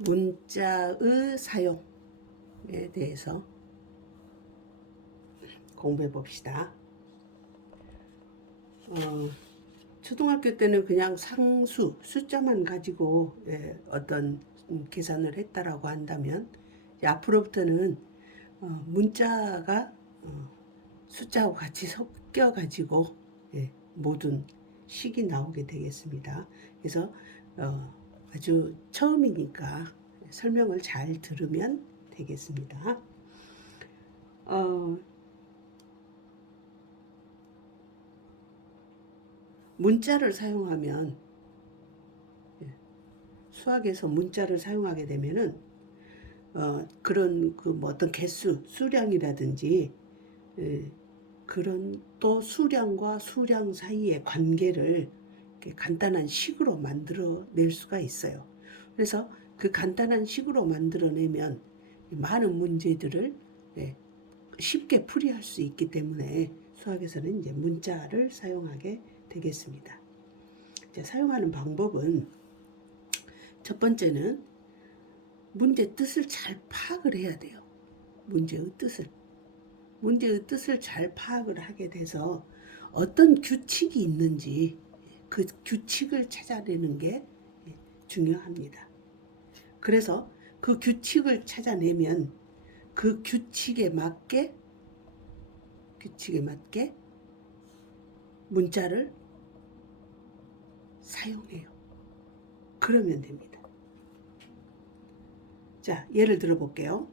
문자의 사용에 대해서 공부해 봅시다. 어, 초등학교 때는 그냥 상수, 숫자만 가지고 예, 어떤 음, 계산을 했다라고 한다면 앞으로부터는 어, 문자가 어, 숫자하고 같이 섞여 가지고 예, 모든 식이 나오게 되겠습니다. 그래서 어, 아주 처음이니까 설명을 잘 들으면 되겠습니다. 어, 문자를 사용하면 예, 수학에서 문자를 사용하게 되면은 어, 그런 그 뭐 어떤 개수, 수량이라든지 예, 그런 또 수량과 수량 사이의 관계를 간단한 식으로 만들어낼 수가 있어요. 그래서 그 간단한 식으로 만들어내면 많은 문제들을 예, 쉽게 풀이할 수 있기 때문에 수학에서는 이제 문자를 사용하게 되겠습니다. 이제 사용하는 방법은 첫 번째는 문제 뜻을 잘 파악을 해야 돼요. 문제의 뜻을. 문제의 뜻을 잘 파악을 하게 돼서 어떤 규칙이 있는지 그 규칙을 찾아내는 게 중요합니다. 그래서 그 규칙을 찾아내면 그 규칙에 맞게 규칙에 맞게 문자를 사용해요. 그러면 됩니다. 자, 예를 들어 볼게요.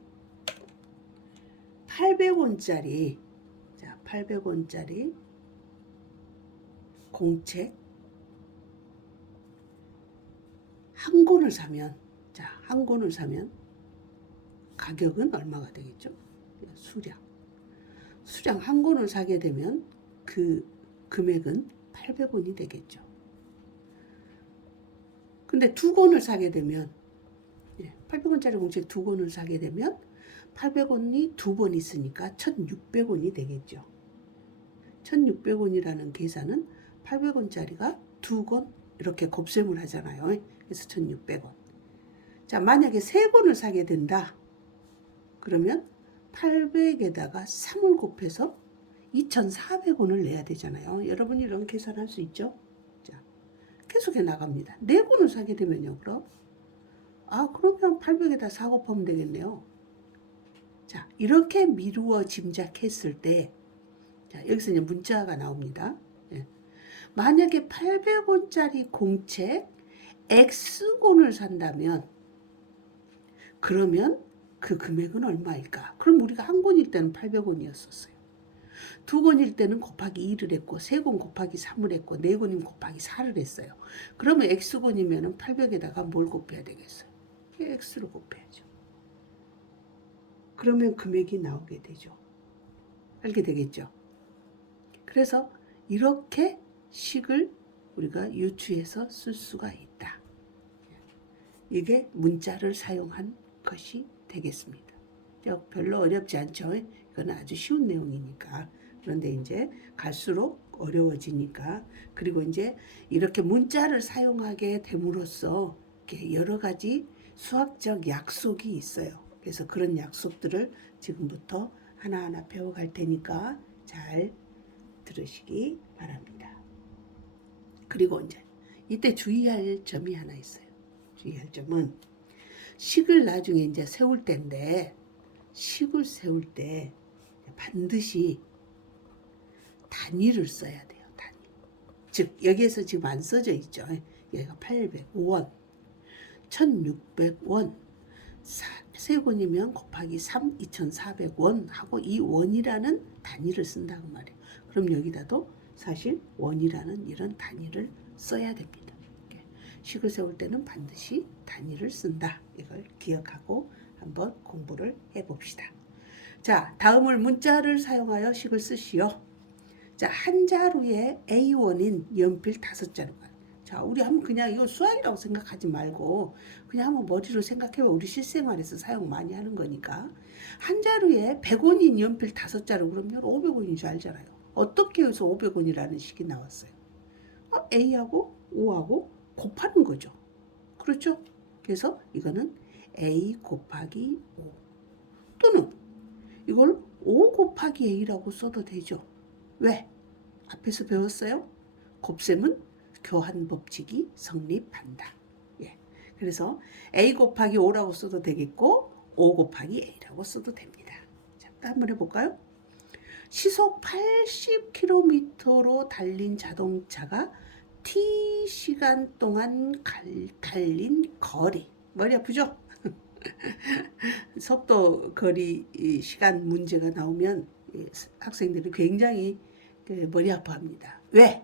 800원짜리 자, 800원짜리 공책 한 권을 사면 자, 한 권을 사면 가격은 얼마가 되겠죠? 수량. 수량 한 권을 사게 되면 그 금액은 800원이 되겠죠. 근데 두 권을 사게 되면 800원짜리 공책 두 권을 사게 되면 800원이 두 번 있으니까 1600원이 되겠죠. 1600원이라는 계산은 800원짜리가 두 권 이렇게 곱셈을 하잖아요. 그래서 1600원. 자, 만약에 세 권을 사게 된다. 그러면 800에다가 3을 곱해서 2,400원을 내야 되잖아요. 여러분이 이런 계산할 수 있죠? 자, 계속해 나갑니다. 네 권을 사게 되면요, 그럼? 아, 그러면 800에다 4 곱하면 되겠네요. 자, 이렇게 미루어 짐작했을 때, 자, 여기서 이제 문자가 나옵니다. 예. 만약에 800원짜리 공책 X권을 산다면, 그러면 그 금액은 얼마일까? 그럼 우리가 한 권일 때는 800원이었었어요. 두 권일 때는 곱하기 2를 했고, 세 권 곱하기 3을 했고, 네 권이면 곱하기 4를 했어요. 그러면 X권이면 800에다가 뭘 곱해야 되겠어요? X로 곱해야죠. 그러면 금액이 나오게 되죠. 알게 되겠죠. 그래서 이렇게 식을 우리가 유추해서 쓸 수가 있다. 이게 문자를 사용한 것이 되겠습니다. 별로 어렵지 않죠. 이건 아주 쉬운 내용이니까. 그런데 이제 갈수록 어려워지니까 그리고 이제 이렇게 문자를 사용하게 됨으로써 여러 가지 수학적 약속이 있어요. 그래서 그런 약속들을 지금부터 하나하나 배워갈 테니까 잘 들으시기 바랍니다. 그리고 이제 이때 주의할 점이 하나 있어요. 주의할 점은 식을 나중에 이제 세울 때인데 식을 세울 때 반드시 단위를 써야 돼요. 단위. 즉 여기에서 지금 안 써져 있죠. 여기가 800원, 1600원, 세 권이면 곱하기 3, 2400원 하고 이 원이라는 단위를 쓴다고 말이에요. 그럼 여기다도 사실 원이라는 이런 단위를 써야 됩니다. 식을 세울 때는 반드시 단위를 쓴다. 이걸 기억하고 한번 공부를 해봅시다. 자, 다음을 문자를 사용하여 식을 쓰시오. 자, 한 자루에 A1인 연필 다섯 자루가. 자, 우리 한번 그냥 이거 수학이라고 생각하지 말고 그냥 한번 머리로 생각해봐. 우리 실생활에서 사용 많이 하는 거니까. 한 자루에 100원인 연필 다섯 자루 그러면 500원인 줄 알잖아요. 어떻게 해서 500원이라는 식이 나왔어요? 어, A하고 O하고 곱하는 거죠. 그렇죠? 그래서 이거는 a 곱하기 5 또는 이걸 5 곱하기 a라고 써도 되죠. 왜? 앞에서 배웠어요? 곱셈은 교환 법칙이 성립한다. 예. 그래서 a 곱하기 5라고 써도 되겠고 5 곱하기 a라고 써도 됩니다. 자, 또 한번 해볼까요? 시속 80km로 달린 자동차가 t 시간 동안 갈, 달린 거리 머리 아프죠? 속도 거리 이 시간 문제가 나오면 이 학생들이 굉장히 그 머리 아파합니다. 왜?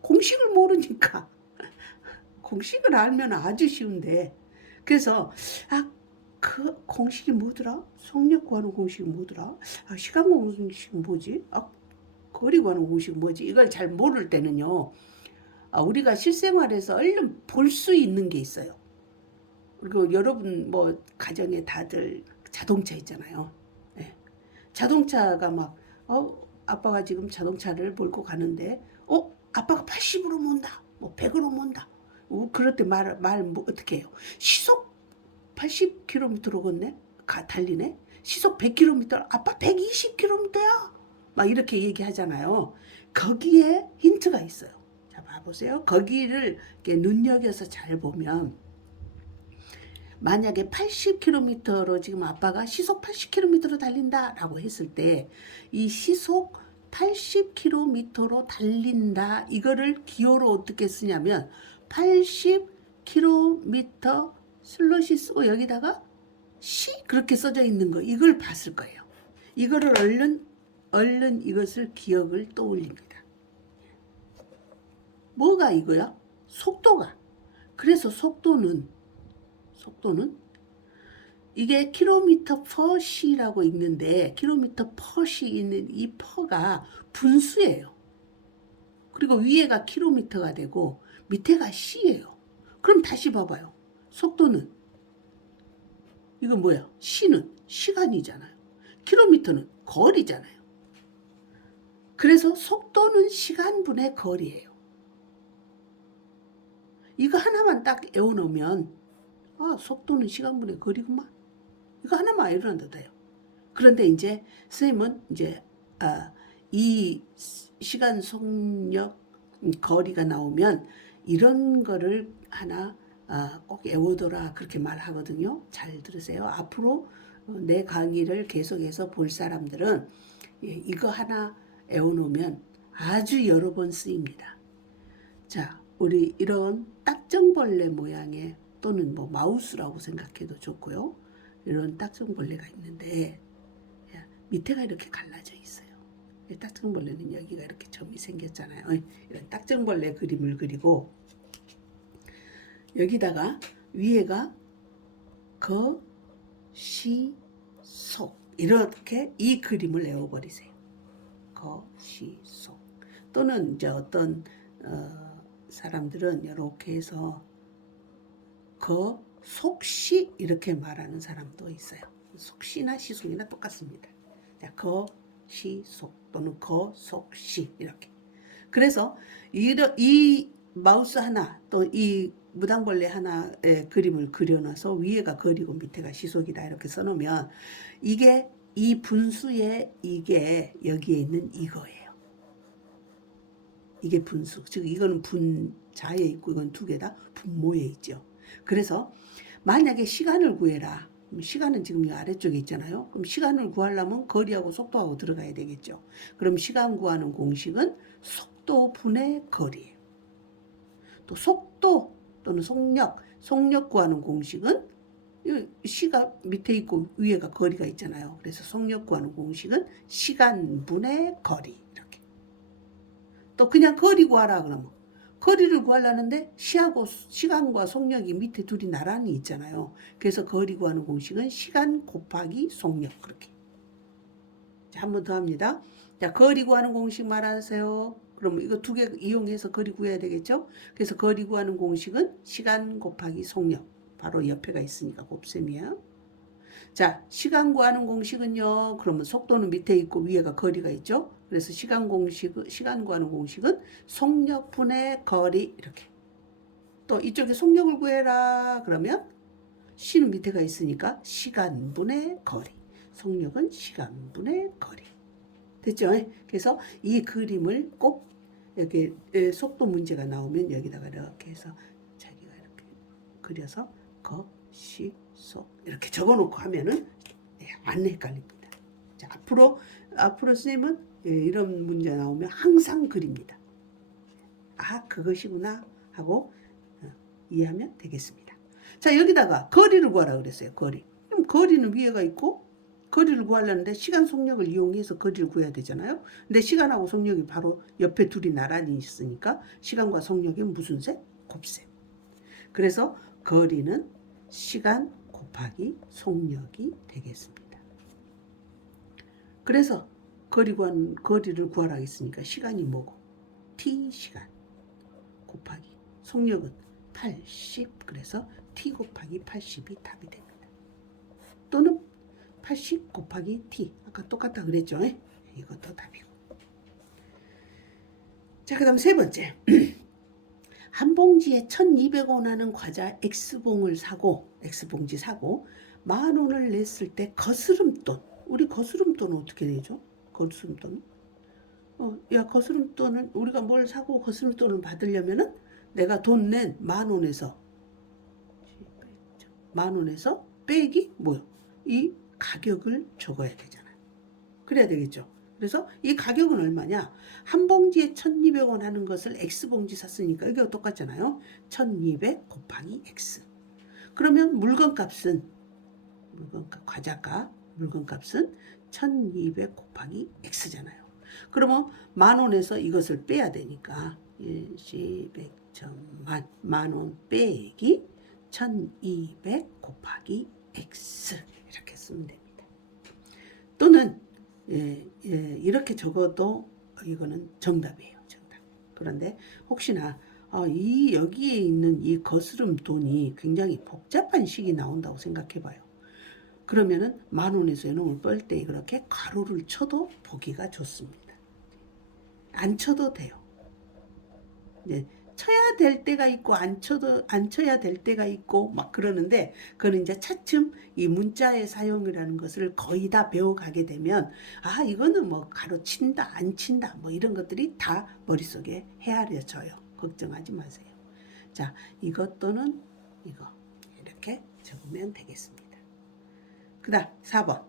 공식을 모르니까. 공식을 알면 아주 쉬운데. 그래서 아, 그 공식이 뭐더라? 속력 구하는 공식이 뭐더라? 아, 시간 공식이 뭐지? 아, 거리 구하는 공식이 뭐지? 이걸 잘 모를 때는요. 아, 우리가 실생활에서 얼른 볼 수 있는 게 있어요. 그리고 여러분 뭐 가정에 다들 자동차 있잖아요. 예. 자동차가 막 어, 아빠가 지금 자동차를 몰고 가는데 어 아빠가 80으로 mon다 뭐 100으로 mon다 어, 그럴 때 말 말 뭐 어떻게 해요 시속 80km로 걷네? 가 달리네? 시속 100km 아빠 120km야? 막 이렇게 얘기하잖아요. 거기에 힌트가 있어요. 자 봐보세요. 거기를 눈여겨서 잘 보면 만약에 80km로 지금 아빠가 시속 80km로 달린다라고 했을 때 이 시속 80km로 달린다 이거를 기호로 어떻게 쓰냐면 80km 슬롯이 쓰고 여기다가 시 그렇게 써져 있는 거 이걸 봤을 거예요. 이거를 얼른 얼른 이것을 기억을 떠올립니다. 뭐가 이거야? 속도가. 그래서 속도는 속도는 이게 킬로미터 퍼 시라고 있는데 킬로미터 퍼시 있는 이 퍼가 분수예요. 그리고 위에가 킬로미터가 되고 밑에가 시예요. 그럼 다시 봐봐요. 속도는 이건 뭐야? 시는 시간이잖아요. 킬로미터는 거리잖아요. 그래서 속도는 시간분의 거리예요. 이거 하나만 딱 외워놓으면 아 속도는 시간분의 거리구만. 이거 하나만 알려놔도 돼요. 그런데 이제 선생님은 이제 아, 이 시간 속력 거리가 나오면 이런 거를 하나 아, 꼭 외워둬라 그렇게 말하거든요. 잘 들으세요. 앞으로 내 강의를 계속해서 볼 사람들은 예, 이거 하나 외워놓으면 아주 여러 번 쓰입니다. 자, 우리 이런 딱정벌레 모양의 또는 뭐 마우스라고 생각해도 좋고요. 이런 딱정벌레가 있는데 야, 밑에가 이렇게 갈라져 있어요. 이 딱정벌레는 여기가 이렇게 점이 생겼잖아요. 이런 딱정벌레 그림을 그리고 여기다가 위에가 거, 시, 속 이렇게 이 그림을 외워버리세요. 거, 시, 속 또는 이제 어떤 어, 사람들은 이렇게 해서 거, 속 시 이렇게 말하는 사람도 있어요. 속시나 시속이나 똑같습니다. 자, 거, 시, 속 또는 거, 속, 시 이렇게. 그래서 이, 이 마우스 하나 또이 무당벌레 하나의 그림을 그려놔서 위에가 거리고 밑에가 시속이다 이렇게 써놓으면 이게 이 분수에 이게 여기에 있는 이거예요. 이게 분수. 즉 이거는 분자에 있고 이건 두 개 다 분모에 있죠. 그래서 만약에 시간을 구해라. 시간은 지금 이 아래쪽에 있잖아요. 그럼 시간을 구하려면 거리하고 속도하고 들어가야 되겠죠. 그럼 시간 구하는 공식은 속도 분의 거리예요. 또 속도 또는 속력, 속력 구하는 공식은 시가 밑에 있고 위에가 거리가 있잖아요. 그래서 속력 구하는 공식은 시간 분의 거리 이렇게. 또 그냥 거리 구하라 그러면 거리를 구하려는데 시하고 시간과 속력이 밑에 둘이 나란히 있잖아요. 그래서 거리 구하는 공식은 시간 곱하기 속력 그렇게. 자, 한번 더 합니다. 자, 거리 구하는 공식 말하세요. 그러면 이거 두 개 이용해서 거리 구해야 되겠죠? 그래서 거리 구하는 공식은 시간 곱하기 속력. 바로 옆에가 있으니까 곱셈이야. 자, 시간 구하는 공식은요. 그러면 속도는 밑에 있고 위에가 거리가 있죠. 그래서 시간 공식 시간 구하는 공식은 속력 분의 거리 이렇게. 또 이쪽에 속력을 구해라 그러면 C는 밑에가 있으니까 시간분의 거리. 속력은 시간분의 거리. 됐죠? 그래서 이 그림을 꼭 여기 에, 속도 문제가 나오면 여기다가 이렇게 해서 자기가 이렇게 그려서 거시속 이렇게 적어놓고 하면은 예, 안 헷갈립니다. 자, 앞으로 앞으로 선생님은 예, 이런 문제 나오면 항상 그립니다. 아 그것이구나 하고 어, 이해하면 되겠습니다. 자 여기다가 거리를 구하라 그랬어요. 거리. 그럼 거리는 위에가 있고 거리를 구하려는데 시간 속력을 이용해서 거리를 구해야 되잖아요. 근데 시간하고 속력이 바로 옆에 둘이 나란히 있으니까 시간과 속력이 무슨 색? 곱셈. 그래서 거리는 시간 곱하기 속력이 되겠습니다. 그래서 거리 구한 거리를 구하라 했으니까 시간이 뭐고 t 시간 곱하기 속력은 80 그래서 t 곱하기 80이 답이 됩니다. 또는 80 곱하기 t 아까 똑같다 그랬죠? 에? 이것도 답이고. 자 그 다음 세 번째 한 봉지에 1,200원 하는 과자 X봉을 사고 X봉지 사고 만 원을 냈을 때 거스름돈 우리 거스름돈은 어떻게 내죠? 거스름돈 어, 야 거스름돈은 우리가 뭘 사고 거스름돈을 받으려면은 내가 돈 낸 만 원에서 만 원에서 빼기 뭐요? 이 가격을 적어야 되잖아요. 그래야 되겠죠. 그래서 이 가격은 얼마냐? 한 봉지에 1,200원 하는 것을 X봉지 샀으니까 이게 똑같잖아요. 1,200 곱하기 X. 그러면 물건값은 물건값 과자가 물건값은 1,200 곱하기 X잖아요. 그러면 만 원에서 이것을 빼야 되니까 1, 10, 100, 1000만 만원 빼기 1200 곱하기 x 이렇게 쓰면 됩니다. 또는 예, 예, 이렇게 적어도 이거는 정답이에요. 정답. 그런데 혹시나 어, 이 여기에 있는 이 거스름 돈이 굉장히 복잡한 식이 나온다고 생각해 봐요. 그러면은 만 원에서 이놈을 뺄 때 그렇게 가로를 쳐도 보기가 좋습니다. 안 쳐도 돼요. 네, 쳐야 될 때가 있고 안 쳐도 안 쳐야 될 때가 있고 막 그러는데 그거는 이제 차츰 이 문자의 사용이라는 것을 거의 다 배워가게 되면 아 이거는 뭐 가로 친다 안 친다 뭐 이런 것들이 다 머릿속에 헤아려져요. 걱정하지 마세요. 자 이것 또는 이거 이렇게 적으면 되겠습니다. 그 다음 4번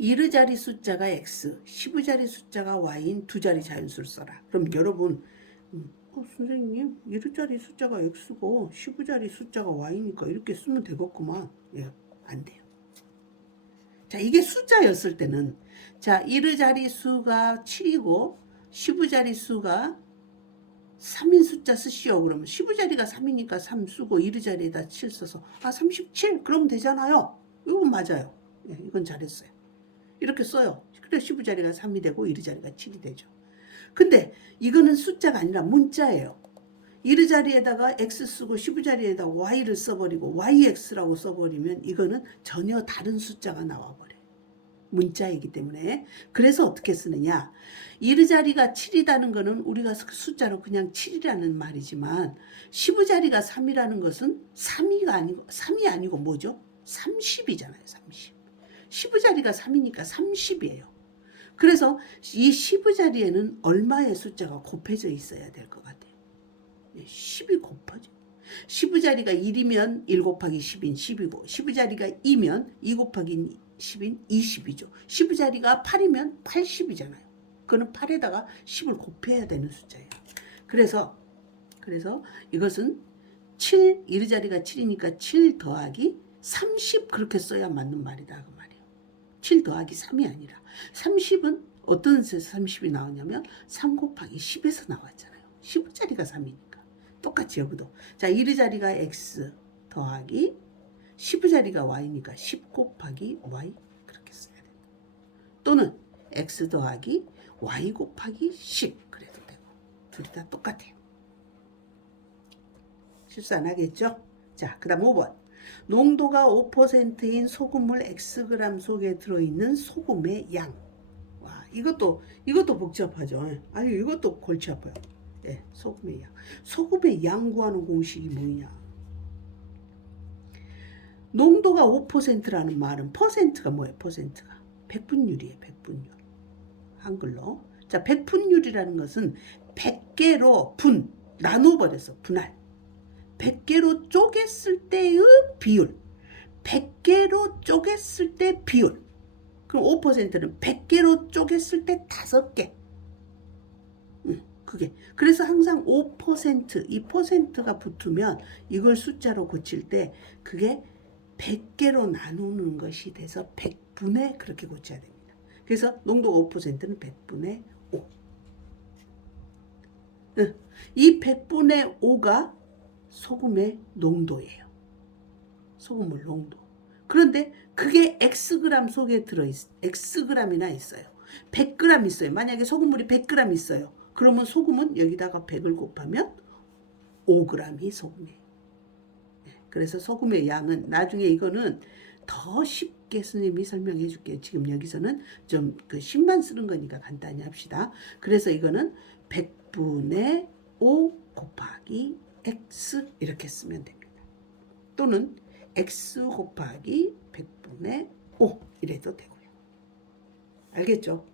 1의 자리 숫자가 x, 10의 자리 숫자가 y인 두 자리 자연수를 써라. 그럼 여러분 음, 어, 선생님 1의자리 숫자가 x고 10의자리 숫자가 y니까 이렇게 쓰면 되겠구만. 예, 안 돼요. 자, 이게 숫자였을 때는 자, 1의 자리 수가 7이고 10의 자리 수가 3인 숫자 쓰시오. 그러면 10의 자리가 3이니까 3 쓰고 1의 자리에다 7 써서 아, 37 그럼 되잖아요. 이건 맞아요. 예, 이건 잘했어요. 이렇게 써요. 그래 10의 자리가 3이 되고 1의 자리가 7이 되죠. 근데 이거는 숫자가 아니라 문자예요. 1의 자리에다가 x 쓰고 10의 자리에다 y를 써버리고 yx라고 써버리면 이거는 전혀 다른 숫자가 나와버려요. 문자이기 때문에. 그래서 어떻게 쓰느냐. 1의 자리가 7이라는 거는 우리가 숫자로 그냥 7이라는 말이지만 10의 자리가 3이라는 것은 3이가 아니고 3이 아니고 뭐죠? 30이잖아요. 30. 10의 자리가 3이니까 30이에요. 그래서 이 10의 자리에는 얼마의 숫자가 곱해져 있어야 될 것 같아요. 10이 곱하죠. 10의 자리가 1이면 1 곱하기 10인 10이고 10의 자리가 2면 2 곱하기 10인 20이죠. 10의 자리가 8이면 80이잖아요. 그거는 8에다가 10을 곱해야 되는 숫자예요. 그래서 그래서 이것은 7, 1의 자리가 7이니까 7 더하기 30 그렇게 써야 맞는 말이다. 7 더하기 3이 아니라 30은 어떤 데서 30이 나왔냐면 3 곱하기 10에서 나왔잖아요. 10짜리가 3이니까. 똑같이 여기도. 자, 1의 자리가 x 더하기 10의 자리가 y니까 10 곱하기 y 그렇게 써야 된다. 또는 x 더하기 y 곱하기 10 그래도 되고. 둘이 다 똑같아요. 실수 안 하겠죠? 자, 그 다음 5번. 농도가 5%인 소금물 Xg 속에 들어있는 소금의 양. 와, 이것도, 이것도 복잡하죠. 예. 아니, 이것도 골치 아파요. 예, 소금의 양. 소금의 양 구하는 공식이 뭐냐? 농도가 5%라는 말은 퍼센트가 뭐예요? 퍼센트가 백분율이에요. 백분율. 한글로. 자, 백분율이라는 것은 100개로 분 나눠 버려서 분할. 100개로 쪼갰을 때의 비율. 100개로 쪼갰을 때 비율. 그럼 5%는 100개로 쪼갰을 때 5개. 응, 그게. 그래서 항상 5%, 이 퍼센트가 붙으면 이걸 숫자로 고칠 때 그게 100개로 나누는 것이 돼서 100분의 그렇게 고쳐야 됩니다. 그래서 농도가 5%는 100분의 5. 응, 이 100분의 5가 소금의 농도예요. 소금물 농도. 그런데 그게 Xg 속에 들어있, Xg이나 있어요. 100g 있어요. 만약에 소금물이 100g 있어요. 그러면 소금은 여기다가 100을 곱하면 5g이 소금이에요. 네, 그래서 소금의 양은 나중에 이거는 더 쉽게 스님이 설명해 줄게요. 지금 여기서는 좀그 10만 쓰는 거니까 간단히 합시다. 그래서 이거는 100분의 5 곱하기 x 이렇게 쓰면 됩니다. 또는 x 곱하기 100분의 5 이래도 되고요. 알겠죠?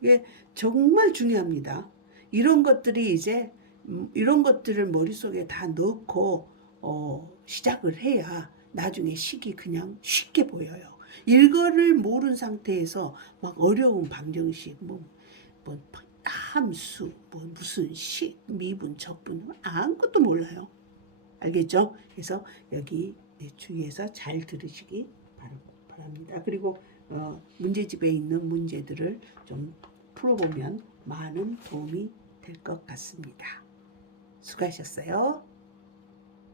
이게 정말 중요합니다. 이런 것들이 이제 음, 이런 것들을 머릿속에 다 넣고 어, 시작을 해야 나중에 식이 그냥 쉽게 보여요. 이거를 모르는 상태에서 막 어려운 방정식 뭐, 뭐 함수 뭐 무슨 식 미분 적분 아무것도 몰라요. 알겠죠? 그래서 여기 네, 주의해서 잘 들으시기 바랍니다. 그리고 어, 문제집에 있는 문제들을 좀 풀어보면 많은 도움이 될 것 같습니다. 수고하셨어요.